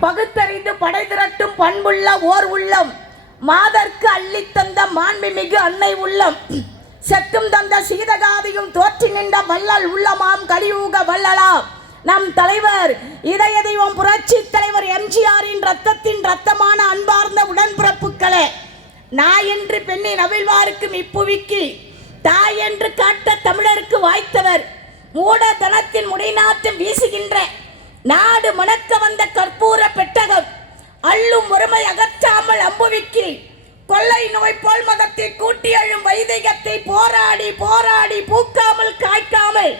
பகுத்தறிந்து படை திரட்டும் பண்புள்ள ஓர் உள்ளம். மாதர்க்கு அள்ளித் தந்த மாண்புமிகு அன்னை உள்ளம். செத்தும் தந்த சீதகாதியும் தோற்றி நின்ற வள்ளல் உள்ளமாம் கலியூக வள்ளலாம் நம் தலைவர் இதய தெய்வம் புரட்சி தலைவர் எம்ஜிஆரின் ரத்தத்தின் ரத்தமான அன்பார்ந்த உடன்பிறப்புகளே நான் என்று பெண்ணின் அவிழ்வாருக்கும் இப்புவிக்கு தாய் என்று காட்ட தமிழருக்கு வாய்த்தவர் மூடதனத்தின் முடிநாட்டம் வீசுகின்ற நாடு மணக்க வந்த கற்பூர பெட்டகம் அள்ளும் ஒருமை அகற்றாமல் அம்புவிக்கி கொள்ளை நோய் போல் மதத்தை கூட்டி அழும் வைதிகத்தை போராடி போராடி பூக்காமல் காய்க்காமல்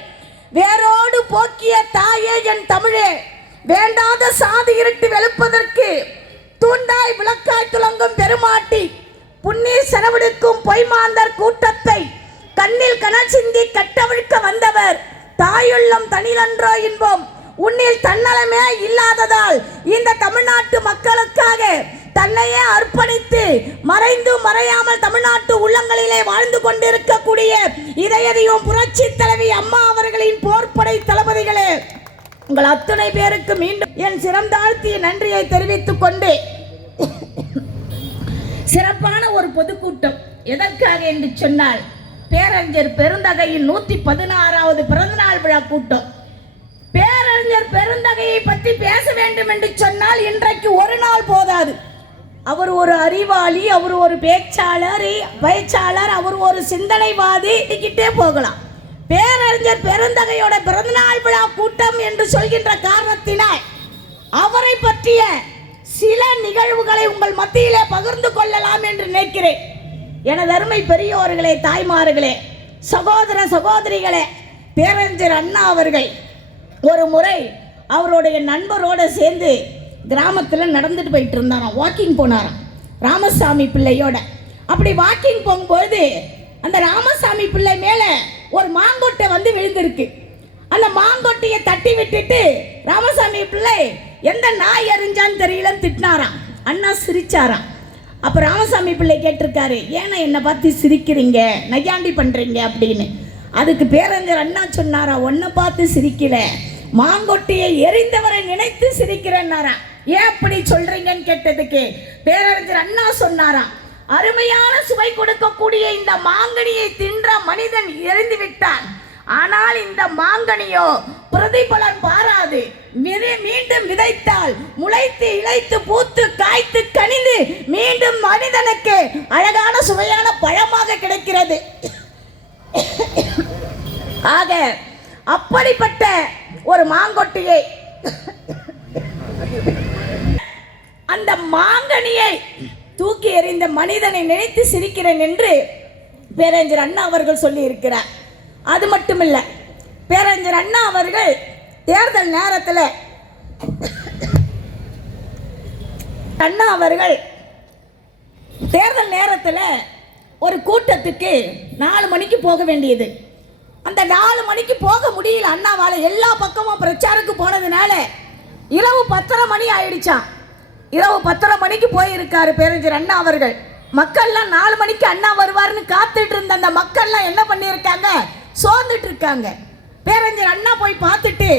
வேரோடு போக்கிய தாயே என் தமிழே வேண்டாத சாதி இருட்டு வெளுப்பதற்கு தூண்டாய் விளக்காய் துலங்கும் பெருமாட்டி புன்னீர் செலவெடுக்கும் பொய்மாந்தர் கூட்டத்தை கண்ணில் கனல் சிந்தி கட்டவிழ்க்க வந்தவர் தாயுள்ளம் தனிலன்றோ இன்பம் உன்னில் தன்னலமே இல்லாததால் இந்த தமிழ்நாட்டு மக்களுக்காக தன்னையே அர்ப்பணித்து மறைந்து மறையாமல் தமிழ்நாட்டு உள்ளங்களிலே வாழ்ந்து கொண்டிருக்கக்கூடிய இதயதையும் புரட்சி தலைவி அம்மா அவர்களின் போர்ப்படை தளபதிகளே உங்கள் அத்தனை பேருக்கு மீண்டும் என் சிறந்தாழ்த்திய நன்றியை தெரிவித்துக் கொண்டு சிறப்பான ஒரு பொதுக்கூட்டம் எதற்காக என்று சொன்னால் பேரறிஞர் பெருந்தகையின் நூத்தி பதினாறாவது பிறந்தநாள் விழா கூட்டம். பேரறிஞர் பெருந்தகையை பற்றி பேச வேண்டும் என்று சொன்னால் இன்றைக்கு ஒரு நாள் போதாது. அவர் ஒரு அறிவாளி அவர் ஒரு பேச்சாளர் பேச்சாளர் அவர் ஒரு சிந்தனைவாதி கிட்டே போகலாம். பேரறிஞர் பெருந்தகையோட பிறந்தநாள் விழா கூட்டம் என்று சொல்கின்ற காரணத்தினால் அவரை பற்றிய சில நிகழ்வுகளை உங்கள் மத்தியிலே பகிர்ந்து கொள்ளலாம் என்று நினைக்கிறேன். எனது அருமை பெரியோர்களே தாய்மார்களே சகோதர சகோதரிகளே பேரறிஞர் அண்ணா அவர்கள் ஒரு முறை அவருடைய நண்பரோடு சேர்ந்து கிராமத்தில் நடந்துட்டு போயிட்டு இருந்தாராம். வாக்கிங் போனாராம். ராமசாமி பிள்ளையோட. அப்படி வாக்கிங் போகும்போது அந்த ராமசாமி பிள்ளை மேலே ஒரு மாங்கொட்டை வந்து விழுந்திருக்கு. அந்த மாங்கொட்டையை தட்டி விட்டுட்டு ராமசாமி பிள்ளை எந்த நாய் எறிஞ்சான்னு தெரியலன்னு திட்டினாராம். அண்ணா சிரிச்சாராம். அப்போ ராமசாமி பிள்ளை கேட்டிருக்காரு ஏன்னா என்னை பார்த்து சிரிக்கிறீங்க நையாண்டி பண்ணுறீங்க அப்படின்னு. அதுக்கு பேரறிஞர் அண்ணா சொன்னாரா உன்னை பார்த்து சிரிக்கல. மாங்கொட்டியை எரிந்தவரை நினைத்து சிரிக்கிறேன்னாரா. ஏன் அப்படி சொல்றீங்கன்னு கேட்டதுக்கு பேரறிஞர் அண்ணா சொன்னாராம் அருமையான சுவை கொடுக்கக்கூடிய இந்த மாங்கனியை தின்ற மனிதன் எரிந்து விட்டான். ஆனால் இந்த மாங்கனியோ பிரதிபலன் பாராது. மிதி- மீண்டும் விதைத்தால் முளைத்து இளைத்து பூத்து காய்த்து கனிந்து மீண்டும் மனிதனுக்கு அழகான சுவையான பழமாக கிடைக்கிறது. ஆக அப்படிப்பட்ட ஒரு மாங்கொட்டியை அந்த மாங்கனியை தூக்கி எறிந்த மனிதனை நினைத்து சிரிக்கிறேன் என்று பேரறிஞர் அண்ணா அவர்கள் சொல்லி இருக்கிறார் அது மட்டுமில்ல பேரறிஞர் அண்ணா அவர்கள் தேர்தல் நேரத்தில் அண்ணா அவர்கள் தேர்தல் நேரத்தில் ஒரு கூட்டத்துக்கு நாலு மணிக்கு போக வேண்டியது. அந்த நாலு மணிக்கு போக முடியல அண்ணாவால். எல்லா பக்கமும் பிரச்சாரத்துக்கு போனதுனால இரவு பத்தரை மணி ஆயிடுச்சான் இரவு பத்தரை மணிக்கு போயிருக்காரு பேரஞ்சர் அண்ணா அவர்கள். மக்கள்லாம் நாலு மணிக்கு அண்ணா வருவாருன்னு காத்துட்டு இருந்த அந்த மக்கள்லாம் என்ன பண்ணியிருக்காங்க? சோர்ந்துட்டு இருக்காங்க. பேரஞ்சர் அண்ணா போய் பார்த்துட்டு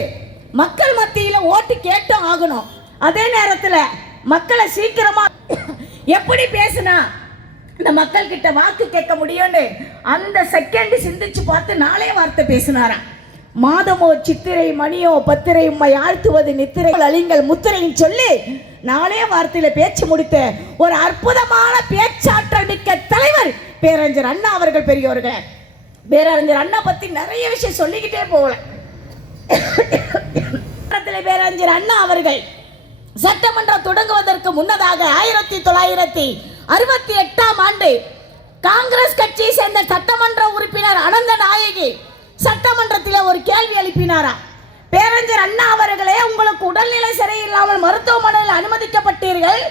மக்கள் மத்தியில் ஓட்டு கேட்டும் ஆகணும். அதே நேரத்தில் மக்களை சீக்கிரமாக எப்படி பேசுனா இந்த மக்கள் கிட்ட வாக்கு கேட்க முடியும்னு அந்த செகண்ட் சிந்திச்சு பார்த்து நாளே வார்த்தை பேசினாராம். மாதமோ சித்திரை மணியோ பத்திரை உம்மை ஆழ்த்துவது நித்திரை அழிங்கள் முத்திரைன்னு சொல்லி நாளே வார்த்தையில பேச்சு முடித்த ஒரு அற்புதமான பேச்சாற்றல் மிக்க தலைவர் பேரறிஞர் அண்ணா அவர்கள் பெரியவர்கள் பேரறிஞர் அண்ணா பத்தி நிறைய விஷயம் சொல்லிக்கிட்டே போகல. பேரறிஞர் அண்ணா அவர்கள் சட்டமன்றம் தொடங்குவதற்கு முன்னதாக ஆயிரத்தி தொள்ளாயிரத்தி அறுபத்தி எட்டாம் ஆண்டு காங்கிரஸ் கட்சியை சேர்ந்த சட்டமன்ற உறுப்பினர் அனந்த நாயகி சட்டமன்றத்தில் ஒரு கேள்வி எழுப்பினாரா? பேரஞ்சர் அண்ணா அவர்களே உங்களுக்கு உடல்நிலை சரியில்லாமல் மருத்துவமனையில் அனுமதிக்கப்பட்டீர்கள்.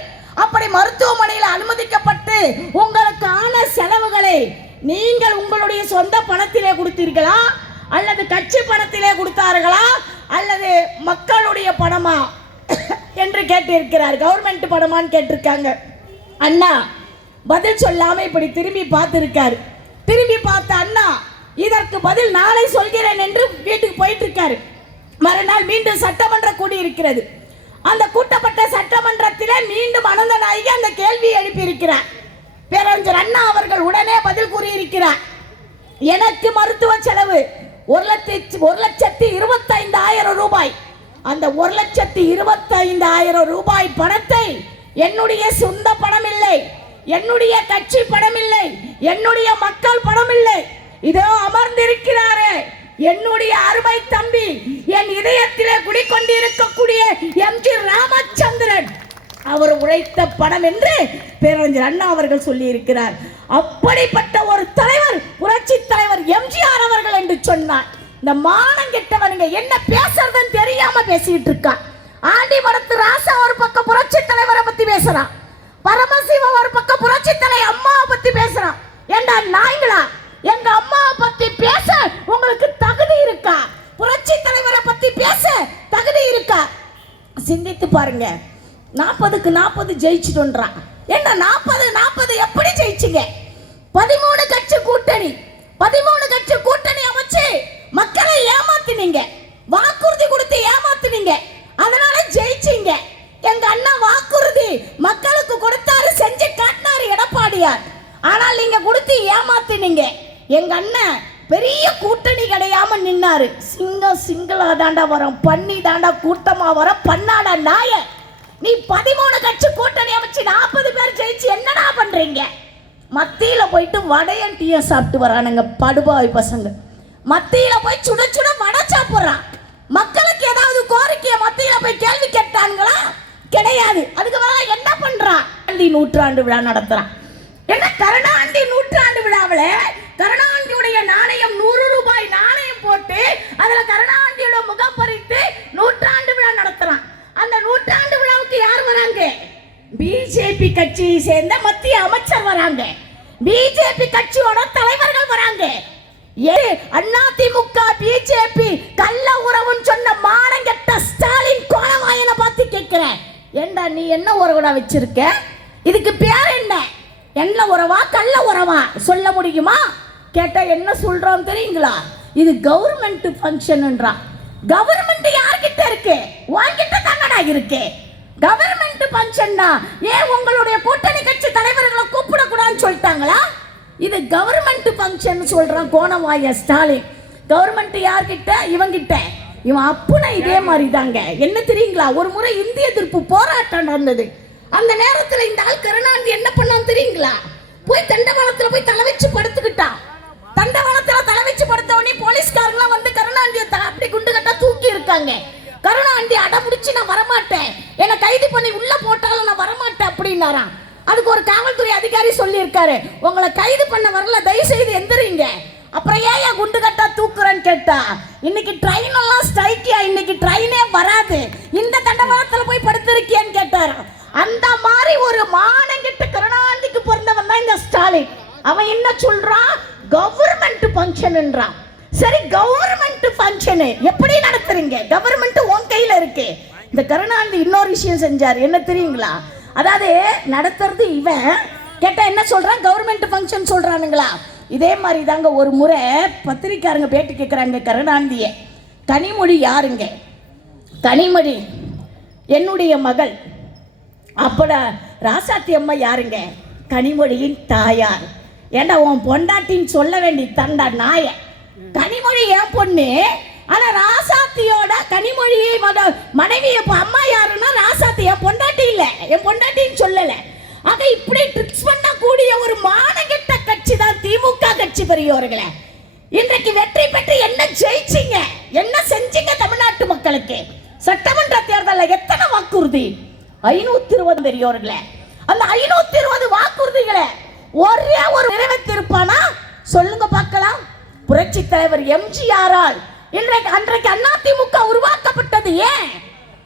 அப்படி மருத்துவமனையில் அனுமதிக்கப்பட்டு உங்களுக்கு ஆன செலவுகளை நீங்கள் உங்களுடைய சொந்த பணத்திலே கொடுத்தீர்களா? அல்லது கட்சி பணத்திலே கொடுத்தார்களா? அல்லது மக்களுடைய பணமா? என்று கேட்டிருக்கிறார். கவர்மெண்ட் பணமான்னு கேட்டிருக்காங்க. அண்ணா பதில் சொல்லாம இப்படி திரும்பி பார்த்துருக்கார். திரும்பி பார்த்த அண்ணா இதற்கு பதில் நாளை சொல்கிறேன் என்று வீட்டுக்கு போயிட்டு இருக்காரு மறுநாள் மீண்டும் சட்டமன்ற கூடி இருக்கிறது. அந்த கூட்டப்பட்ட சட்டமன்றத்திலே மீண்டும் அனந்த நாயகி அந்த கேள்வியை எழுப்பியிருக்கிறார். பேரறிஞர் அண்ணா அவர்கள் உடனே பதில் கூறியிருக்கிறார். எனக்கு மருத்துவ செலவு ஒரு லட்சத்தி ஒரு லட்சத்தி இருபத்தைந்து ஆயிரம் ரூபாய். அந்த ஒரு லட்சத்தி இருபத்தைந்து ஆயிரம் ரூபாய் பணத்தை என்னுடைய சொந்த படம் இல்லை என்னுடைய கட்சி படம் இல்லை என்னுடைய மக்கள் படம் இல்லை இதோ அமர்ந்திருக்கிறாரே. என்னுடைய அருமை தம்பி என் இதயத்திலே குடிக்கொண்டிருக்கக்கூடிய எம் ஜி ராமச்சந்திரன். அவர் உழைத்த படம் என்று பேரறிஞர் அண்ணா அவர்கள் சொல்லி இருக்கிறார் அப்படிப்பட்ட ஒரு தலைவர் புரட்சி தலைவர் எம்ஜிஆர் அவர்கள் என்று சொன்னார். இந்த மானம் கெட்டவனுங்க என்ன பேசுறதுன்னு தெரியாம பேசிட்டு இருக்கான். ஆண்டி மடத்து ராசா ஒரு பக்கம் புரட்சி தலைவரை பத்தி பேசுறான். பரமசிவம் ஒரு பக்கம் புரட்சி தலை அம்மாவை பத்தி பேசுறான். ஏண்டா நாய்களா எங்க அம்மாவை பத்தி பேச உங்களுக்கு தகுதி இருக்கா? புரட்சி தலைவரை பத்தி பேச தகுதி இருக்கா? சிந்தித்து பாருங்க. நாற்பதுக்கு நாற்பது ஜெயிச்சுட்டுன்றான். என்ன நாற்பது நாற்பது எப்படி ஜெயிச்சிங்க? பதிமூணு கட்சி கூட்டணி. பதிமூணு கட்சி கூட்டணி அமைச்சு மக்களை ஏமாத்தினீங்க. வாக்குறுதி கொடுத்து ஏமாத்தினீங்க. அதனால ஜெயிச்சீங்க. எங்க அண்ணா வாக்குறுதி மக்களுக்கு கொடுத்தாரு செஞ்சு காட்டினாரு எடப்பாடியார். ஆனால் நீங்க கொடுத்து ஏமாத்தினீங்க. எங்க அண்ணன் பெரிய கூட்டணி கிடையாம நின்னாரு. சிங்கம் சிங்களா தாண்டா வரும் பண்ணி தாண்டா கூட்டமா வர பண்ணாடா நாய. நீ பதிமூணு கட்சி கூட்டணி அமைச்சு நாற்பது பேர் ஜெயிச்சு என்னடா பண்றீங்க? மத்தியில போயிட்டு வடையன் டீயை சாப்பிட்டு வரானுங்க படுபாய் பசங்க. மத்தியில போய் சுட சுட வடை சாப்பிட்றான். மக்களுக்கு ஏதாவது கோரிக்கையை மத்தியில் போய் கேள்வி கேட்டாங்களா கிடையாது. அதுக்கு பதிலா என்ன பண்ணுறான் அண்டி நூற்றாண்டு விழா நடத்துகிறான் என்ன? கருணாண்டி நூற்றாண்டு விழாவில் கருணாண்டியுடைய நாணயம் நூறு ரூபாய் நாணயம் போட்டு அதில் கருணாண்டியோட முகம் பறித்து நூற்றாண்டு விழா நடத்துகிறான் அந்த நூற்றாண்டு விழாவுக்கு யார் வராங்க? பிஜேபி கட்சியை சேர்ந்த மத்திய அமைச்சர் வராங்க. பிஜேபி கட்சியோட தலைவர்கள் வராங்க. ஏ அதிமுக பிஜேபி கள்ள உறவுன்னு சொன்ன மானங்கெட்ட ஸ்டாலின் கோலவாயனை பார்த்து கேட்கிறேன். ஏண்டா நீ என்ன உறவுடா வச்சிருக்க? இதுக்கு பேர் என்ன? என்ன உறவா கள்ள உறவா? சொல்ல முடியுமா? கேட்டா என்ன சொல்றோம் தெரியுங்களா? இது கவர்மெண்ட் ஃபங்க்ஷன்ன்றான் கவர்மெண்ட் யார்கிட்ட இருக்கு? உன்கிட்ட தாங்கடா இருக்கு. கவர்மெண்ட் ஃபங்க்ஷன்னா ஏன் உங்களுடைய கூட்டணி கட்சி தலைவர்களை கூப்பிடக்கூடாதுன்னு சொல்லிட்டாங்களா? இது கவர்மெண்ட் ஃபங்க்ஷன் சொல்றான் கோணவாய ஸ்டாலின். கவர்மெண்ட் யார்கிட்ட? இவங்கிட்ட. இவன் அப்புனா இதே மாதிரி தாங்க என்ன தெரியுங்களா? ஒரு முறை இந்திய எதிர்ப்பு போராட்டம் நடந்தது. அந்த நேரத்துல இந்த ஆள் கருணாநிதி என்ன பண்ணான் தெரியுங்களா? போய் தண்டவாளத்துல போய் தலை வச்சு படுத்துக்கிட்டான். தண்டவாளத்துல தலை வச்சு படுத்த உடனே போலீஸ்காரங்களாம் வந்து கருணாநிதியை த- அப்படி குண்டு கட்டா தூக்கி இருக்காங்க. கருணாநிதி அடம்பிடிச்சு நான் வரமாட்டேன். என்னை கைது பண்ணி உள்ள போட்டாலும் நான் வரமாட்டேன் அப்படின்னாராம். அதுக்கு ஒரு காவல்துறை அதிகாரி சொல்லியிருக்காரு. உங்களை கைது பண்ண வரல தயவு செய்து எந்திரிங்க. அப்புறம் ஏன் ஏன் குண்டு கட்டா தூக்குறேன்னு கேட்டா? இன்னைக்கு ட்ரெயின் எல்லாம் ஸ்ட்ரைக்கியா இன்னைக்கு ட்ரெயினே வராது. இந்த தண்டவாளத்துல போய் படுத்திருக்கியன்னு கேட்டார். அந்த மாதிரி ஒரு மானங்கிட்ட கருணாநிதிக்கு பிறந்தவன் தான் இந்த ஸ்டாலின். அவன் என்ன சொல்றான் கவர்மெண்ட் ஃபங்க்ஷன்ன்றான் சரி கவர்மெண்ட் ஃபங்க்ஷனு எப்படி நடத்துறீங்க? கவர்மெண்ட் உன் கையில இருக்கு. இந்த கருணாநிதி இன்னொரு விஷயம் செஞ்சார். என்ன தெரியுங்களா? அதாவது நடத்துறது இவன். கேட்டா என்ன சொல்றான்? கவர்மெண்ட் ஃபங்க்ஷன் சொல்றானுங்களா? இதே மாதிரி தாங்க ஒரு முறை பத்திரிக்காரங்க பேட்டி கேட்குறாங்க கருணாநிதியை. கனிமொழி யாருங்க? கனிமொழி என்னுடைய மகள். அப்பட ராசாத்தி அம்மா யாருங்க? கனிமொழியின் தாயார். ஏண்டா உன் பொண்டாட்டின்னு சொல்ல வேண்டி தண்டா நாய. கனிமொழி என் பொண்ணு ஆனா ராசாத்தியோட கனிமொழியை மனைவி அம்மா யாருன்னா ராசாத்தி என் பொண்டாட்டி இல்ல. என் பொண்டாட்டின்னு சொல்லல. ஆக இப்படி ட்ரிக்ஸ் பண்ணக்கூடிய ஒரு மானகெட்ட கட்சி தான் திமுக கட்சி பெரியவர்களே இன்றைக்கு வெற்றி பெற்று என்ன ஜெயிச்சீங்க? என்ன செஞ்சீங்க தமிழ்நாட்டு மக்களுக்கு? சட்டமன்ற தேர்தலில் எத்தனை வாக்குறுதி? ஐநூத்தி இருபது பெரியவர்களே அந்த ஐநூத்தி இருபது வாக்குறுதிகளை ஒரே ஒரு நிறைவேற்றிருப்பானா? சொல்லுங்க பார்க்கலாம். புரட்சி தலைவர் எம்ஜிஆரால் இன்றைக்கு அன்றைக்கு அதிமுக உருவாக்கப்பட்டது ஏன்?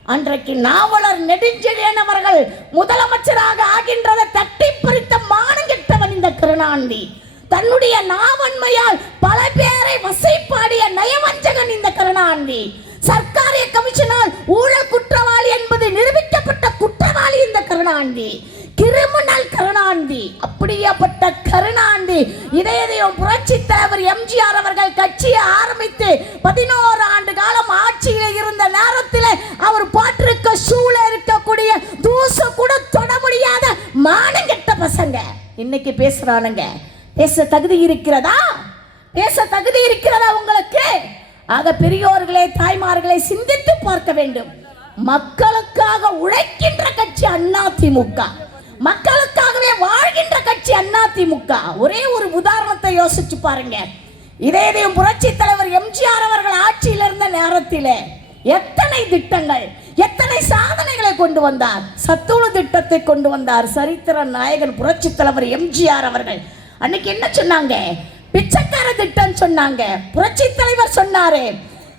அன்றைக்கு நாவலர் நெடுஞ்செழியன் அவர்கள் முதலமைச்சராக ஆகின்றதை தட்டி பறித்த மானங்கெட்டவன் இந்த கருணாநிதி. தன்னுடைய நாவன்மையால் பல பேரை வசைப்பாடிய நயவஞ்சகன் இந்த கருணாநிதி. சர்க்காரிய கமிஷனால் ஊழல் குற்றவாளி என்பது நிரூபிக்கப்பட்ட குற்றவாளி இந்த கருணாந்தி. கிரிமினல் கருணாந்தி. அப்படியேப்பட்ட கருணாந்தி. இதயம் புரட்சி தலைவர் எம்ஜிஆர் அவர்கள் கட்சியை ஆரம்பித்து பதினோரு ஆண்டு காலம் ஆட்சியில் இருந்த நேரத்தில் அவர் பாட்டிருக்க சூழ இருக்கக்கூடிய தூசு கூட தொட முடியாத மானங்கெட்ட பசங்க. இன்னைக்கு பேசுறானுங்க. பேச தகுதி இருக்கிறதா? பேச தகுதி இருக்கிறதா உங்களுக்கு? ஆக பெரியோர்களே தாய்மார்களே சிந்தித்து பார்க்க வேண்டும். மக்களுக்காக உழைக்கின்ற கட்சி அண்ணா திமுக மக்களுக்காகவே வாழ்கின்ற கட்சி அண்ணா திமுக ஒரே ஒரு உதாரணத்தை யோசிச்சு பாருங்க. இதே இதையும் புரட்சி தலைவர் எம்ஜிஆர் அவர்கள் ஆட்சியில் இருந்த நேரத்திலே எத்தனை திட்டங்கள் எத்தனை சாதனைகளை கொண்டு வந்தார்? சத்துணவு திட்டத்தை கொண்டு வந்தார் சரித்திர நாயகன் புரட்சி தலைவர் எம்ஜிஆர் அவர்கள். அன்னைக்கு என்ன சொன்னாங்க? பிச்சைக்கார திட்டம் சொன்னாங்க. புரட்சி தலைவர் சொன்னாரு.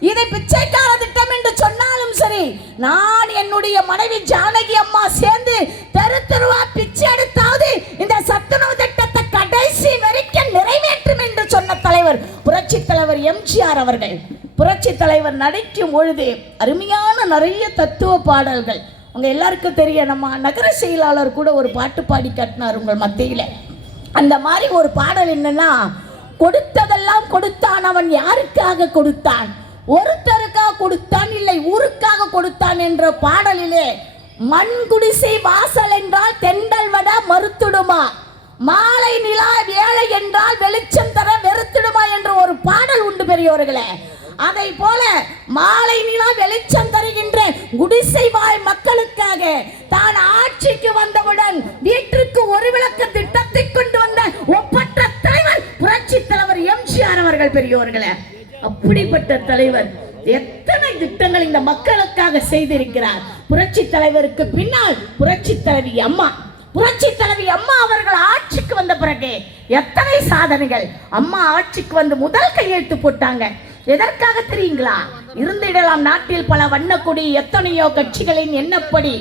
இதை பிச்சைக்கார திட்டம் என்று சொன்னாலும் சரி நான் என்னுடைய மனைவி ஜானகி அம்மா சேர்ந்து தெரு தெருவா பிச்சை எடுத்தாவது இந்த சத்துணவு திட்டத்தை கடைசி வரைக்கும் நிறைவேற்றும் என்று சொன்ன தலைவர் புரட்சி தலைவர் எம்ஜிஆர் அவர்கள். புரட்சி தலைவர் நடிக்கும் பொழுது அருமையான நிறைய தத்துவ பாடல்கள். உங்க எல்லாருக்கும் தெரியும் நம்ம நகர செயலாளர் கூட ஒரு பாட்டு பாடி கட்டினார் உங்கள் மத்தியில். அந்த மாதிரி ஒரு பாடல் என்னன்னா கொடுத்ததெல்லாம் கொடுத்தான் அவன் யாருக்காக கொடுத்தான்? ஒருத்தருக்காக கொடுத்தான் இல்லை ஊருக்காக கொடுத்தான் என்ற பாடலிலே மண் குடிசை வாசல் என்றால் தெண்டல் வட மறுத்துடுமா? மாலை நிலா வேலை என்றால் வெளிச்சம் தர வெறுத்துடுமா என்ற ஒரு பாடல் உண்டு பெரியோர்களே. அதை போல மாலை நிலா வெளிச்சம் தருகின்ற குடிசை வாழ் மக்களுக்காக தான் ஆட்சிக்கு வந்தவுடன் வீட்டிற்கு ஒரு விளக்க திட்டத்தை கொண்டு வந்த ஒப்பற்ற தலைவர் புரட்சி தலைவர் எம்ஜிஆர் அவர்கள் பெரியோர்களே அப்படிப்பட்ட தலைவர் எத்தனை திட்டங்கள் இந்த மக்களுக்காக செய்திருக்கிறார்? புரட்சி தலைவருக்கு பின்னால் புரட்சி தலைவி அம்மா. புரட்சி தலைவி அம்மா அவர்கள் ஆட்சிக்கு வந்த பிறகு எத்தனை சாதனைகள் அம்மா ஆட்சிக்கு வந்து முதல் கையெழுத்து போட்டாங்க. எதற்காக தெரியுங்களா? இருந்திடலாம் நாட்டில் பல வண்ணக்கொடி எத்தனையோ கட்சிகளின் எண்ணப்படி.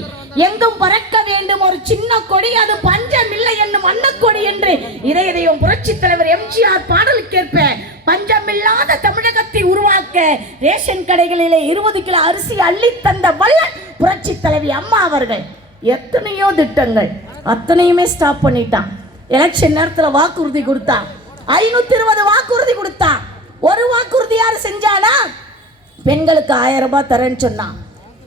எங்கும் பறக்க வேண்டும் ஒரு சின்ன கொடி அது பஞ்சம் இல்லை என்னும் வண்ணக்கொடி என்று இதை இதையும் புரட்சி தலைவர் எம்ஜிஆர் பாடலுக்கேற்ப பஞ்சமில்லாத தமிழகத்தை உருவாக்க ரேஷன் கடைகளிலே இருபது கிலோ அரிசி அள்ளி தந்த வல்ல புரட்சி தலைவி அம்மா அவர்கள். எத்தனையோ திட்டங்கள் அத்தனையுமே ஸ்டாப் பண்ணிட்டான். எலெக்ஷன் நேரத்தில் வாக்குறுதி கொடுத்தான். ஐநூத்தி இருபது வாக்குறுதி கொடுத்தான். ஒரு வாக்குறுதி யார் செஞ்சானா? பெண்களுக்கு ஆயிரம் ரூபாய் தரேன்னு சொன்னான்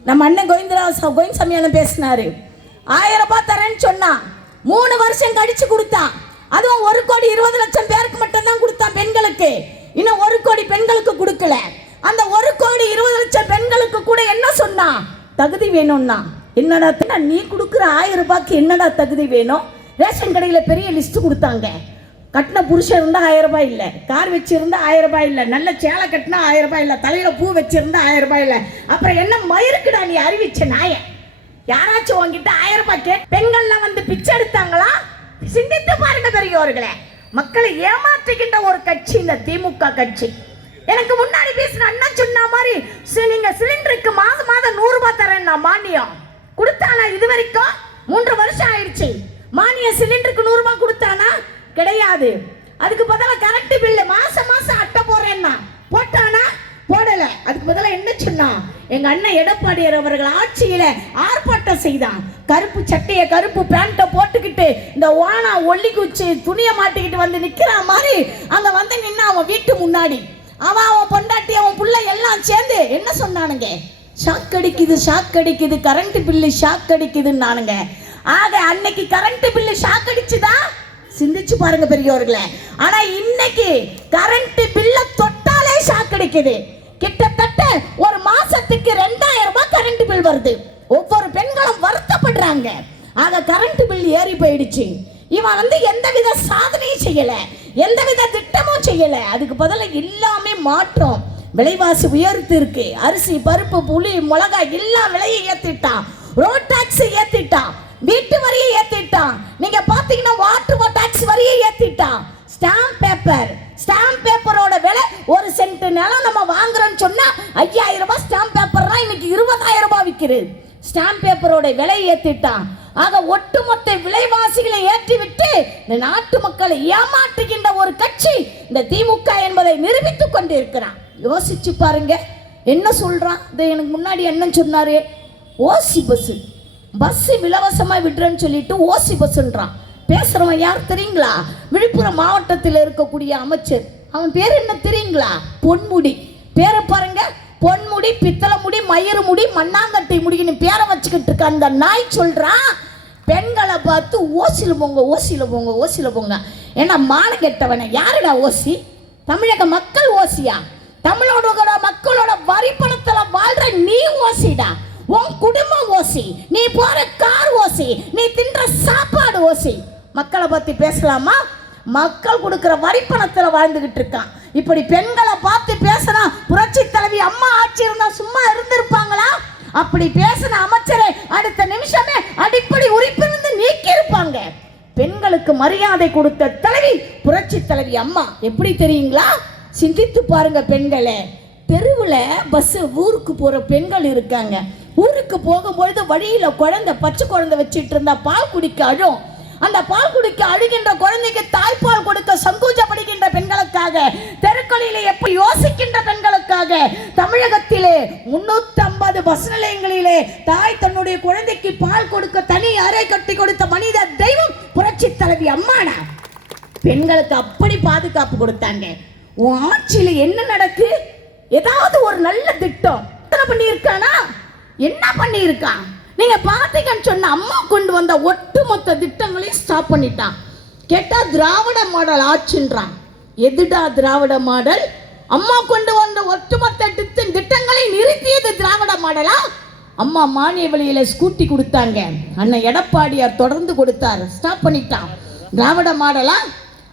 நம்ம அண்ணன் கோவிந்தரா கோவிந்தசாமி அண்ணன் பேசினாரு. ஆயிரம் ரூபாய் தரேன்னு சொன்னான் மூணு வருஷம் கழிச்சு கொடுத்தான் அதுவும் ஒரு கோடி இருபது லட்சம் பேருக்கு மட்டும்தான் கொடுத்தான் பெண்களுக்கு. இன்னும் ஒரு கோடி பெண்களுக்கு கொடுக்கல. அந்த ஒரு கோடி இருபது லட்சம் பெண்களுக்கு கூட என்ன சொன்னான் தகுதி வேணும்னா. என்னடா நீ கொடுக்குற ஆயிரம் ரூபாய்க்கு என்னடா தகுதி வேணும்? ரேஷன் கடையில் பெரிய லிஸ்ட் கொடுத்தாங்க. கட்டின புருஷன் இருந்தால் ஆயிரம் ரூபாய் இல்லை. கார் வச்சிருந்தா ஆயிரம் ரூபாய் இல்லை. நல்ல சேலை கட்டினா ஆயிரம் ரூபாய் இல்லை. தலையில பூ வச்சிருந்தா ஆயிரம் ரூபாய் இல்லை. அப்புறம் என்ன மயிருக்குடா நீ அறிவிச்ச நாய? யாராச்சும் உங்ககிட்ட ஆயிரம் ரூபாய் கே பெண்கள்லாம் வந்து பிச்சை எடுத்தாங்களா? சிந்தித்து பாருங்க பெரியவர்களே மக்களை ஏமாற்றுகின்ற ஒரு கட்சி இந்த திமுக கட்சி. எனக்கு முன்னாடி பேசின அண்ணன் சொன்ன மாதிரி "சரி, நீங்க சிலிண்டருக்கு மாதம் மாதம் நூறு ரூபாய் தரேன் நான் மானியம். கொடுத்தானா இது வரைக்கும்? மூன்று வருஷம் ஆயிடுச்சு. மானிய சிலிண்டர் கிடையாது. அதுக்கு பதிலாக கரண்ட் பில்லு மாசம் மாசம் அட்டை போடுறேன்னா போட்டானா? போடல. அதுக்கு பதிலாக என்ன சொன்னான் எங்க அண்ணன் எடப்பாடியார் அவர்கள் ஆட்சியில ஆர்ப்பாட்டம் செய்தான். கருப்பு சட்டையை கருப்பு பேண்ட்டை போட்டுக்கிட்டு இந்த ஓனா ஒல்லி குச்சி துணியை மாட்டிக்கிட்டு வந்து நிக்கிற மாதிரி அங்க வந்து நின்னா அவன் வீட்டு முன்னாடி. அவன் அவன் பொண்டாட்டி அவன் புள்ள எல்லாம் சேர்ந்து என்ன சொன்னானுங்க? ஷாக் அடிக்குது ஷாக் அடிக்குது கரண்ட் பில்லு ஷாக் அடிக்குதுன்னானுங்க. ஆக அன்னைக்கு கரண்ட் பில்லு ஷாக் அடிச்சுதான் சிந்திச்சு பாருங்க பெரியவர்களே ஆனா இன்னைக்கு கரண்ட் பில்ல தொட்டாலே ஷாக் அடிக்குது. கிட்டத்தட்ட ஒரு மாசத்துக்கு ரெண்டாயிரம் ரூபாய் கரண்ட் பில் வருது. ஒவ்வொரு பெண்களும் வருத்தப்படுறாங்க. ஆக கரண்ட் பில் ஏறி போயிடுச்சு. இவன் வந்து எந்தவித சாதனையும் செய்யல. எந்தவித திட்டமும் செய்யல. அதுக்கு பதில எல்லாமே மாற்றம். விலைவாசி உயர்த்து இருக்கு அரிசி பருப்பு புளி மிளகாய் எல்லாம் விலையை ஏத்திட்டான். Road tax ஏத்திட்டான். வீட்டு வரியை ஏத்திட்டான். நீங்க பாத்தீங்கன்னா வாட்டர் டாக்ஸ் வரியை ஏத்திட்டான். ஸ்டாம்ப் பேப்பர் ஸ்டாம்ப் பேப்பரோட விலை ஒரு சென்ட் நிலம் நம்ம வாங்குறோம்னு சொன்னா ஐயாயிரம் ரூபாய் ஸ்டாம்ப் பேப்பர்னா இன்னைக்கு இருபதாயிரம் ரூபாய் விற்கிறது ஸ்டாம்ப் பேப்பரோட விலை ஏத்திட்டான். ஆக ஒட்டுமொத்த விலைவாசிகளை ஏற்றி விட்டு இந்த நாட்டு மக்களை ஏமாற்றுகின்ற ஒரு கட்சி இந்த திமுக என்பதை நிரூபித்துக் கொண்டிருக்கிறான். யோசிச்சு பாருங்க. என்ன சொல்றான்? இது எனக்கு முன்னாடி என்ன சொன்னாரு. ஓசி பஸ்ஸு பஸ்ஸு இலவசமாக விடுறேன்னு சொல்லிட்டு ஓசி பஸ்ஸுன்றான் பேசுகிறவன் யார் தெரியுங்களா? விழுப்புரம் மாவட்டத்தில் இருக்கக்கூடிய அமைச்சர். அவன் பேர் என்ன தெரியுங்களா? பொன்முடி. பேரை பாருங்க. பொன்முடி பித்தளை முடி மயிறு முடி மண்ணாங்கட்டை முடின்னு பேரை வச்சுக்கிட்டு இருக்க அந்த நாய் சொல்கிறான் பெண்களை பார்த்து ஓசியில் போங்க ஓசியில் போங்க ஓசியில் போங்க. ஏன்னா மான கெட்டவனை யாருடா ஓசி? தமிழக மக்கள் ஓசியா? தமிழோட மக்களோட வரி வாழ்கிற நீ ஓசிடா. உன் குடும்பம் ஓசி நீ போற கார் ஓசி நீ தின்ற சாப்பாடு ஓசி. மக்களை பத்தி பேசலாமா? மக்கள் கொடுக்கிற வரிப்பணத்தில் வாழ்ந்துகிட்டு இருக்கான். இப்படி பெண்களை பார்த்து பேசினா புரட்சி தலைவி அம்மா ஆட்சி இருந்தா சும்மா இருந்திருப்பாங்களா? அப்படி பேசின அமைச்சரை அடுத்த நிமிஷமே அடிப்படை உறுப்பிலிருந்து நீக்கி இருப்பாங்க. பெண்களுக்கு மரியாதை கொடுத்த தலைவி புரட்சி தலைவி அம்மா. எப்படி தெரியுங்களா? சிந்தித்து பாருங்க பெண்களே தெருவில் பஸ்ஸு ஊருக்கு போகிற பெண்கள் இருக்காங்க. ஊருக்கு போகும்பொழுது வழியில் குழந்தை பச்சை குழந்தை வச்சுட்டு இருந்தா பால் குடிக்க அழும். அந்த பால் குடிக்க அழுகின்ற குழந்தைக்கு தாய்ப்பால் கொடுக்க சங்கூஜப்படுகின்ற பெண்களுக்காக தெருக்களிலே எப்படி யோசிக்கின்ற பெண்களுக்காக தமிழகத்திலே முன்னூத்தி ஐம்பது பஸ் நிலையங்களிலே தாய் தன்னுடைய குழந்தைக்கு பால் கொடுக்க தனி அறை கட்டி கொடுத்த மனித தெய்வம் புரட்சி தலைவி அம்மானா. பெண்களுக்கு அப்படி பாதுகாப்பு கொடுத்தாங்க. உன் ஆட்சியில் என்ன நடக்கு? ஏதாவது ஒரு நல்ல திட்டம். பண்ணியிருக்கானா? என்ன பண்ணியிருக்கான்? நீங்க பார்த்தீங்கன்னு சொன்ன அம்மா கொண்டு வந்த ஒட்டுமொத்த திட்டங்களையும் ஸ்டாப் பண்ணிட்டான். கேட்டா திராவிட மாடல் ஆச்சுன்றான் எதுடா திராவிட மாடல்? அம்மா கொண்டு வந்த ஒட்டுமொத்த திட்டங்களை நிறுத்தியது திராவிட மாடலா? அம்மா மானிய விலையில ஸ்கூட்டி கொடுத்தாங்க. அண்ணன் எடப்பாடியார் தொடர்ந்து கொடுத்தார். ஸ்டாப் பண்ணிட்டான். திராவிட மாடலா?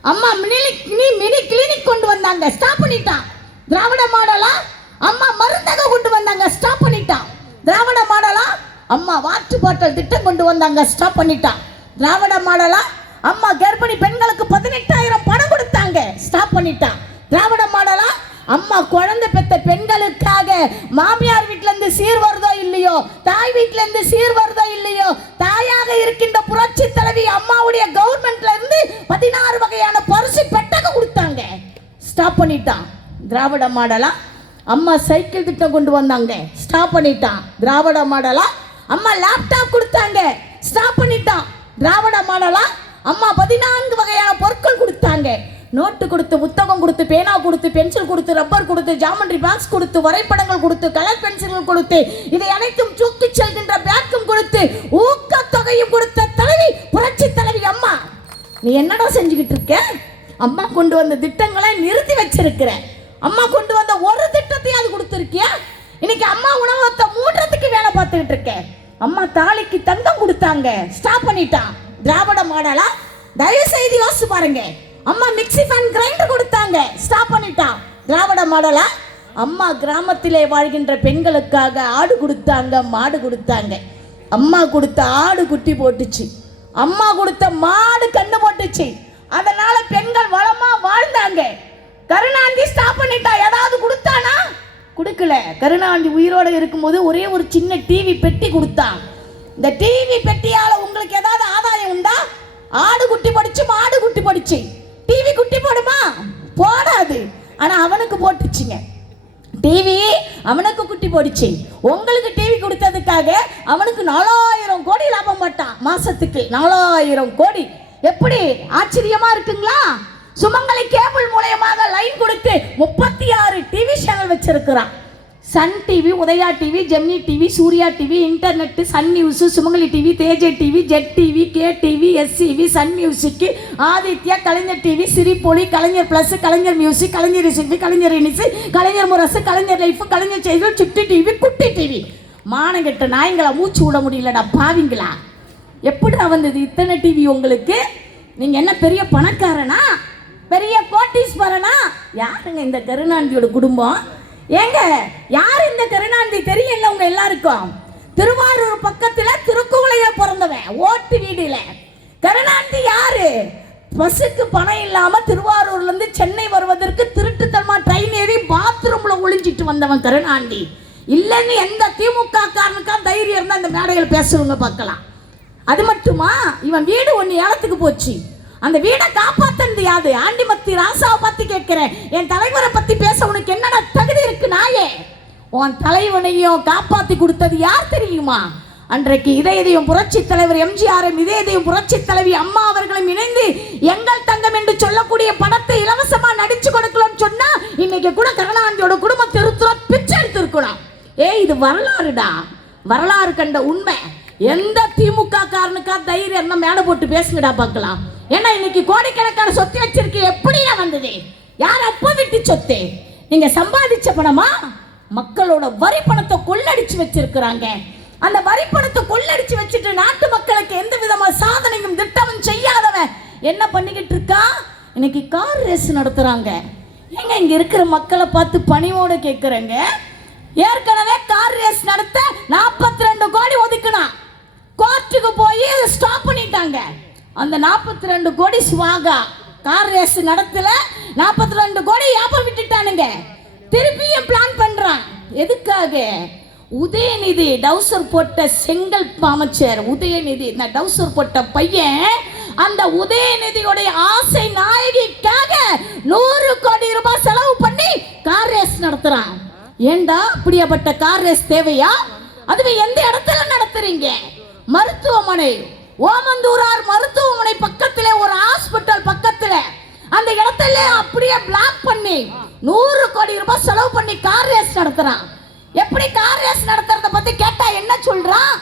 அம்மா மினி மினி மினி கிளினிக் கொண்டு வந்தாங்க. ஸ்டாப் பண்ணிட்டான். திராவிட மாடலா? அம்மா மருந்தக கொண்டு வந்தாங்க. ஸ்டாப் பண்ணிட்டான். திராவிட மாடலா? அம்மா வாட்டர் பாட்டல் திட்டம் கொண்டு வந்தாங்க ஸ்டாப் பண்ணிட்டான் திராவிட மாடலா? அம்மா கர்ப்பிணி பெண்களுக்கு பதினெட்டாயிரம் பணம் கொடுத்தாங்க. ஸ்டாப் பண்ணிட்டான் திராவிட மாடலா? அம்மா குழந்தை பெத்த பெண்களுக்காக மாமியார் வீட்டுல இருந்து சீர் வருதோ இல்லையோ? தாய் வீட்டுல இருந்து சீர் வருதோ இல்லையோ? தாயாக இருக்கின்ற புரட்சி தலைவி அம்மாவுடைய கவர்மெண்ட்ல இருந்து பதினாறு வகையான பரிசு பெட்டகம் கொடுத்தாங்க. ஸ்டாப் பண்ணிட்டான் திராவிட மாடலாம் அம்மா சைக்கிள் திட்டம் கொண்டு வந்தாங்க. ஸ்டாப் பண்ணிட்டான். திராவிட மாடலா? அம்மா லேப்டாப் கொடுத்தாங்க. ஸ்டாப் பண்ணிட்டான். திராவிட மாடலா? அம்மா பதினான்கு வகையான பொருட்கள் கொடுத்தாங்க. நோட்டு கொடுத்து புத்தகம் கொடுத்து பேனா கொடுத்து பென்சில் கொடுத்து ரப்பர் கொடுத்து ஜாமெண்ட்ரி பாக்ஸ் கொடுத்து வரைபடங்கள் கொடுத்து கலர் பென்சில்கள் கொடுத்து இதை அனைத்தும் தூக்கி செல்கின்ற பேக்கும் கொடுத்து ஊக்கத்தொகையும் கொடுத்த தலைவி புரட்சி தலைவி அம்மா. நீ என்னடா செஞ்சுக்கிட்டு இருக்க? அம்மா கொண்டு வந்த திட்டங்களை நிறுத்தி வச்சிருக்கிறேன் அம்மா கொண்டு வந்த ஒரு திட்டத்தையும் அது கொடுத்துருக்கியா? இன்னைக்கு அம்மா உணவகத்தை மூடுறதுக்கு வேலை பார்த்துக்கிட்டு இருக்கேன் அம்மா தாலிக்கு தங்கம் கொடுத்தாங்க. ஸ்டாப் பண்ணிட்டான் திராவிட மாடலா? தயவு செய்து யோசிச்சு பாருங்க. அம்மா மிக்ஸி ஃபேன் கிரைண்டர் கொடுத்தாங்க. ஸ்டாப் பண்ணிட்டான் திராவிட மாடலா? அம்மா கிராமத்திலே வாழ்கின்ற பெண்களுக்காக ஆடு கொடுத்தாங்க மாடு கொடுத்தாங்க. அம்மா கொடுத்த ஆடு குட்டி போட்டுச்சு. அம்மா கொடுத்த மாடு கண்ணு போட்டுச்சு. அதனால பெண்கள் வளமா வாழ்ந்தாங்க. கருணாந்தி ஸ்டாப் பண்ணிட்டா ஏதாவது கொடுத்தானா? கொடுக்கல. கருணாந்தி உயிரோட இருக்கும்போது ஒரே ஒரு சின்ன டிவி பெட்டி கொடுத்தான் இந்த டிவி பெட்டியால உங்களுக்கு ஏதாவது ஆதாயம் உண்டா? ஆடு குட்டி படிச்சு மாடு குட்டி படிச்சு. டிவி குட்டி போடுமா? போடாது. ஆனா அவனுக்கு போட்டுச்சுங்க. டிவி அவனுக்கு குட்டி போடுச்சு. உங்களுக்கு டிவி கொடுத்ததுக்காக அவனுக்கு நாலாயிரம் கோடி லாபம் பட்டான். மாசத்துக்கு நாலாயிரம் கோடி. எப்படி? ஆச்சரியமா இருக்குங்களா? சுமங்கலி கேபிள் மூலயமாக லைன் கொடுத்து முப்பத்தி ஆறு டிவி சேனல் வச்சிருக்கிறான். Sun TV Udaya TV Gemini TV Surya TV internet Sun news Sumangali TV தேஜே TV Z TV K TV SCV Sun music Adithya Kalaignar TV Siripoli Kalaignar plus Kalaignar music Kalaignar இசைவி Kalaignar இனிசு Kalaignar Murasu Kalaignar life Kalaignar செய்திகள் Chutti TV குட்டி TV மானங்கிட்ட நாய்ங்களா மூச்சு விட முடியலடா பாவிங்களா? எப்படிடா வந்தது இத்தனை டிவி உங்களுக்கு? நீங்கள் என்ன பெரிய பணக்காரனா? பெரிய கோட்டீஸ்வரனா யாருங்க இந்த கருணாநிதியோட குடும்பம்? ஏங்க யார் இந்த கருணாநிதி தெரியல உங்க எல்லாருக்கும்? திருவாரூர் பக்கத்துல திருக்குவளைய பிறந்தவன் ஓட்டு வீடுல. கருணாநிதி யாரு? பஸ்ஸுக்கு பணம் இல்லாம திருவாரூர்ல இருந்து சென்னை வருவதற்கு திருட்டுத்தனமா ட்ரெயின் ஏறி பாத்ரூம்ல ஒளிஞ்சிட்டு வந்தவன் கருணாநிதி இல்லைன்னு எந்த திமுக காரனுக்கா தைரியம் இருந்தால் இந்த மேடையில் பேசுறவங்க பார்க்கலாம். அது மட்டுமா? இவன் வீடு ஒன்று ஏலத்துக்கு போச்சு. அந்த வீடை காப்பாத்தது யாது? ஆண்டிமத்தி ராசாவை பத்தி கேட்கிறேன். என் தலைவரை பத்தி பேச உனக்கு என்னடா தகுதி இருக்கு நாயே? உன் தலைவனையும் காப்பாத்தி கொடுத்தது யார் தெரியுமா? அன்றைக்கு இதயதையும் புரட்சி தலைவர் எம்ஜிஆரும் இதயதையும் புரட்சி தலைவி அம்மா அவர்களும் இணைந்து எங்கள் தங்கம் என்று சொல்லக்கூடிய படத்தை இலவசமா நடிச்சு கொடுக்கலன்னு சொன்னா இன்னைக்கு கூட கருணாநிதியோட குடும்ப திருத்துறா பிச்சை எடுத்திருக்கலாம். ஏய் இது வரலாறுடா. வரலாறு கண்ட உண்மை. எந்த திமுக காரனுக்கா தைரியம் என்ன மேலே போட்டு பேசுங்கடா பார்க்கலாம். ஏன்னா இன்னைக்கு கோடிக்கணக்கான சொத்து வச்சிருக்கு எப்படியா வந்தது? யார் அப்போ விட்டு சொத்து? நீங்க சம்பாதிச்ச பணமா? மக்களோட வரி பணத்தை கொள்ளடிச்சு வச்சிருக்கிறாங்க. அந்த வரி பணத்தை கொள்ளடிச்சு வச்சுட்டு நாட்டு மக்களுக்கு எந்த விதமான சாதனையும் திட்டமும் செய்யாதவன் என்ன பண்ணிக்கிட்டு இருக்கா? இன்னைக்கு கார் ரேஸ் நடத்துறாங்க. ஏங்க இங்க இருக்கிற மக்களை பார்த்து பணிவோட கேட்குறேங்க ஏற்கனவே கார் ரேஸ் நடத்த நாற்பத்தி ரெண்டு கோடி ஒதுக்குனான் கோர்ட்டுக்கு போய் ஸ்டாப் பண்ணிட்டாங்க. அந்த நாற்பத்தி ரெண்டு கோடி சுவாகா கார் ரேஸ் நடத்தல நாற்பத்தி ரெண்டு கோடி யாபம் விட்டுட்டானுங்க. திருப்பியும் பிளான் பண்றான். எதுக்காக? உதயநிதி டவுசர் போட்ட செங்கல் அமைச்சர் உதயநிதி இந்த டவுசர் போட்ட பையன் அந்த உதயநிதியுடைய ஆசை நாயகிக்காக நூறு கோடி ரூபாய் செலவு பண்ணி கார் ரேஸ் நடத்துறான். ஏண்டா? அப்படியாப்பட்ட கார் ரேஸ் தேவையா? அதுவே எந்த இடத்துல நடத்துறீங்க? மருத்துவமனை ஓமந்தூரார் மருத்துவமனை பக்கத்துல ஒரு ஹாஸ்பிட்டல் பக்கத்துல. அந்த இடத்துல அப்படியே பிளாக் பண்ணி நூறு கோடி ரூபாய் செலவு பண்ணி கார் ரேஸ் நடத்துறான். எப்படி கார் ரேஸ் நடத்துறத பத்தி கேட்டா என்ன சொல்றான்?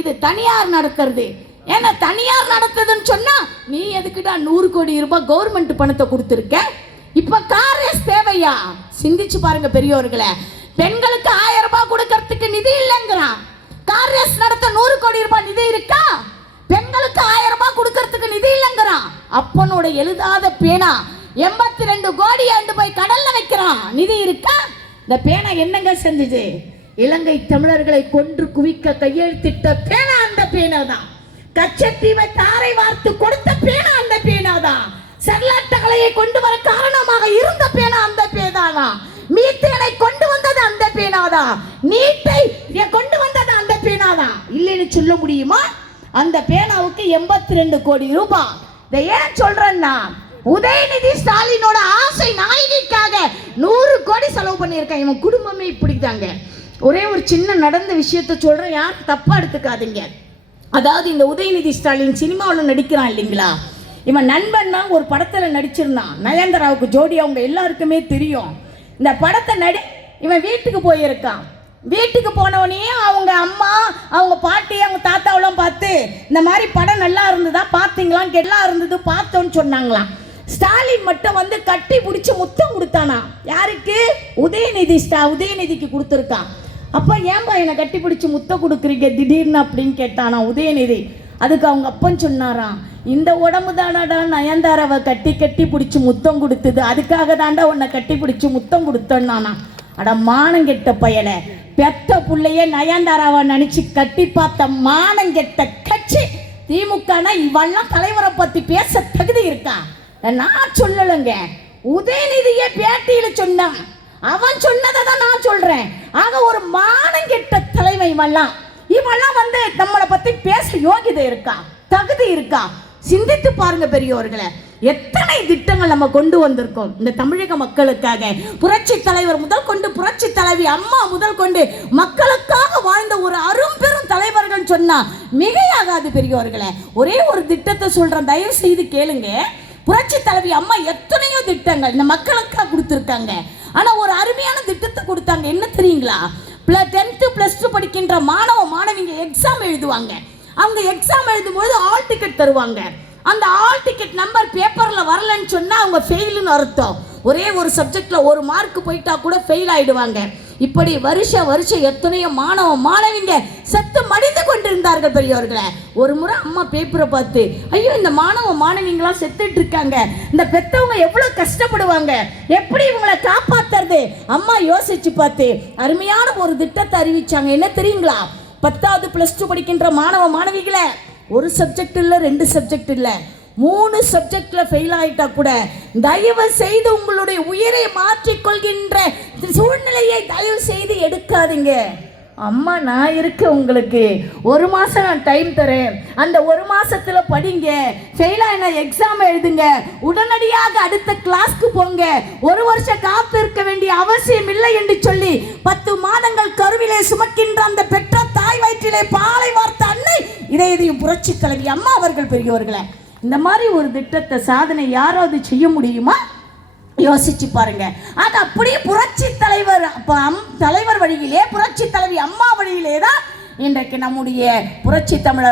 இது தனியார் நடத்துறது. ஏன்னா தனியார் நடத்துதுன்னு சொன்னா நீ எதுக்குடா நூறு கோடி ரூபாய் கவர்மெண்ட் பணத்தை கொடுத்துருக்க? இப்ப கார் ரேஸ் தேவையா? சிந்திச்சு பாருங்க பெரியவர்களை பெண்களுக்கு ஆயிரம் ரூபாய் கொடுக்கறதுக்கு நிதி இல்லைங்கிறான். கார் ரேஸ் நடத்த நூறு கோடி ரூபாய் நிதி இருக்கா? பெண்களுக்கு ஆயிரம் ரூபாய் கொடுக்கறதுக்கு நிதி இல்லைங்கிறான். அப்பனோட எழுதாத பேனா எண்பத்தி ரெண்டு கோடி ஆண்டு போய் கடல்ல வைக்கிறான். நிதி இருக்கா? இந்த பேனா என்னங்க செஞ்சுது? இலங்கை தமிழர்களை கொன்று குவிக்க கையெழுத்திட்ட பேனா அந்த பேனா தான் கச்சத்தீவை தாரை வார்த்து கொடுத்த பேனா அந்த பேனா தான் செல்லாட்டகளையை கொண்டு வர காரணமாக இருந்த பேனா அந்த பேனாதா மீத்தேனை கொண்டு வந்தது அந்த பேனாதான். நீட்டை கொண்டு வந்தது அந்த பேனாதான். இல்லைன்னு சொல்ல முடியுமா? அந்த பேனாவுக்கு எண்பத்தி ரெண்டு கோடி ரூபாய். இதை ஏன் சொல்றேன்னா உதயநிதி ஸ்டாலினோட ஆசை நாயகிக்காக நூறு கோடி செலவு பண்ணியிருக்கான். இவன் குடும்பமே இப்படிதாங்க. ஒரே ஒரு சின்ன நடந்த விஷயத்த சொல்கிறேன் யாரும் தப்பாக எடுத்துக்காதீங்க. அதாவது இந்த உதயநிதி ஸ்டாலின் சினிமாவில் நடிக்கிறான் இல்லைங்களா? இவன் நண்பன்னா ஒரு படத்தில் நடிச்சிருந்தான். நயன்தாராவுக்கு ஜோடி அவங்க எல்லாருக்குமே தெரியும். இந்த படத்தை நடி இவன் வீட்டுக்கு போயிருக்கான். வீட்டுக்கு போனவனே அவங்க அம்மா அவங்க பாட்டி அவங்க தாத்தாவெல்லாம் பார்த்து இந்த மாதிரி படம் நல்லா இருந்ததா பார்த்தீங்களாம் கெல்லா இருந்தது பார்த்தோன்னு சொன்னாங்களாம். ஸ்டாலின் மட்டும் வந்து கட்டி பிடிச்சி முத்தம் கொடுத்தானா? யாருக்கு? உதயநிதி ஸ்டா உதயநிதிக்கு கொடுத்துருக்கான் அப்போ ஏன்பா என்னை கட்டி பிடிச்சி முத்தம் கொடுக்குறீங்க? திடீர்னு அப்படின்னு கேட்டானா உதயநிதி. அதுக்கு அவங்க அப்பன் சொன்னாராம் இந்த உடம்பு தானாடா நயன்தாராவை கட்டி கட்டி பிடிச்சி முத்தம் கொடுத்தது. அதுக்காக தாண்டா உன்னை கட்டி பிடிச்சி முத்தம் கொடுத்தேன்னானா அட மானங்கெட்ட பயலை. பெத்த பிள்ளைய நயன்தாராவை நினைச்சு கட்டி பார்த்த மானங்கெட்ட கட்சி திமுகனா இவெல்லாம் தலைவரை பத்தி பேச தகுதி இருக்கா? நான் சொல்லலைங்க. உதயநிதியே பேட்டியில சொன்னான். அவன் சொன்னதை தான் நான் சொல்றேன். ஆக ஒரு மானங்கெட்ட தலைவன் இவெல்லாம். இவெல்லாம் வந்து நம்மளை பத்தி பேச யோகிதை இருக்கா? தகுதி இருக்கா? சிந்தித்து பாருங்க பெரியவர்களை எத்தனை திட்டங்கள் நம்ம கொண்டு வந்திருக்கோம்? இந்த தமிழக மக்களுக்காக. புரட்சி தலைவர் முதல் கொண்டு புரட்சி தலைவி அம்மா முதல் கொண்டு மக்களுக்காக வாழ்ந்த ஒரு அரும்பெரும் தலைவர்கள் சொன்னா மிகையாகாது பெரியவர்களே ஒரே ஒரு திட்டத்தை சொல்றேன் தயவு செய்து கேளுங்க. புரட்சி தலைவி அம்மா எத்தனையோ திட்டங்கள் இந்த மக்களுக்காக கொடுத்துருக்காங்க. ஆனா ஒரு அருமையான திட்டத்தை கொடுத்தாங்க. என்ன தெரியுங்களா? டென்த்து ப்ளஸ் டூ படிக்கின்ற மாணவ மாணவிங்க எக்ஸாம் எழுதுவாங்க. அவங்க எக்ஸாம் எழுதும்போது ஆல் டிக்கெட் தருவாங்க. அந்த ஆல் டிக்கெட் நம்பர் பேப்பரில் வரலன்னு சொன்னால் அவங்க ஃபெயிலுன்னு அர்த்தம். ஒரே ஒரு சப்ஜெக்டில் ஒரு மார்க் போயிட்டா கூட ஃபெயில் ஆகிடுவாங்க இப்படி வருஷ வருஷம் எத்தனையோ மாணவ மாணவிங்க செத்து மடிந்து கொண்டிருந்தார்கள் பெரியவர்களை ஒரு முறை அம்மா பேப்பரை பார்த்து ஐயோ இந்த மாணவ மாணவிங்களாம் செத்துட்டு இருக்காங்க. இந்த பெத்தவங்க எவ்வளோ கஷ்டப்படுவாங்க? எப்படி இவங்களை காப்பாத்துறது? அம்மா யோசிச்சு பார்த்து அருமையான ஒரு திட்டத்தை அறிவிச்சாங்க. என்ன தெரியுங்களா? பத்தாவது ப்ளஸ் டூ படிக்கின்ற மாணவ மாணவிகளை ஒரு சப்ஜெக்ட் இல்லை ரெண்டு சப்ஜெக்ட் இல்லை. மூணு சப்ஜெக்டில் ஃபெயில் ஆகிட்டா கூட தயவு செய்து உங்களுடைய உயிரை மாற்றிக்கொள்கின்ற சூழ்நிலையை தயவு செய்து எடுக்காதீங்க. அம்மா நான் இருக்கேன் உங்களுக்கு. ஒரு மாதம் நான் டைம் தரேன். அந்த ஒரு மாதத்தில் படிங்க. ஃபெயிலாக என்ன எக்ஸாம் எழுதுங்க. உடனடியாக அடுத்த கிளாஸ்க்கு போங்க. ஒரு வருஷம் காத்து இருக்க வேண்டிய அவசியம் இல்லை என்று சொல்லி பத்து மாதங்கள் கருவிலே சுமக்கின்ற அந்த பெற்ற தாய் வயிற்றிலே பாலை வார்த்த அன்னை இதை இதையும் புரட்சி தலைவி அம்மா அவர்கள் பெரியவர்களே இந்த மாதிரி ஒரு திட்டத்தை சாதனை யாராவது செய்ய முடியுமா? யோசிச்சு பாருங்க. அது அப்படியே புரட்சி தலைவர் தலைவர் வழியிலே புரட்சி தலைவி அம்மா வழியிலே தான் இன்றைக்கு நம்முடைய புரட்சி தமிழர்